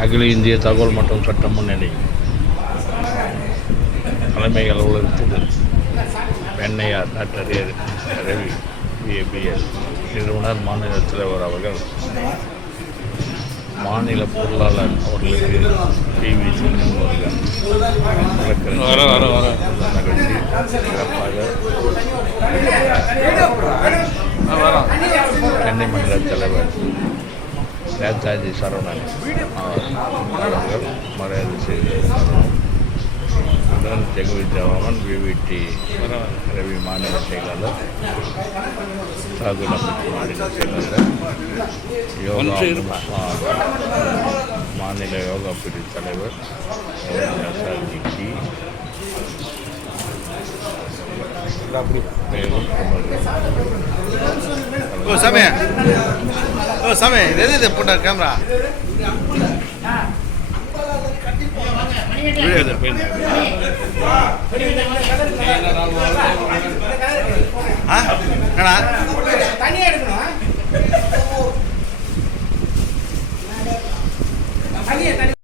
அகில இந்திய தகவல் மற்றும் சட்ட முன்னணி தலைமை அலுவலகத்தில் வெண்ணையார் டாக்டர் ரவி பிஏபிஎஸ் நிறுவனர் மாநில தலைவர் அவர்கள் மாநில பொருளாளர் அவர்களுக்கு டிவி செல்லும் அவர்கள் வர வர வர. இந்த நிகழ்ச்சி சிறப்பாக சென்னை மண்டல தலைவர் நேதாஜி சரவணன் அவர்கள் மரியாதை செய்து உடன் ஜெகவி தேவமன் விவிடி ரவி மாநில செயலாளர் சாகுலம் மாநில செயலாளர் யோகா மாநில யோகா பிரிவு தலைவர் அப்படி மேலும் ஓ சாமி எது இது? போட்ட கேமரா என்னடா? தனியா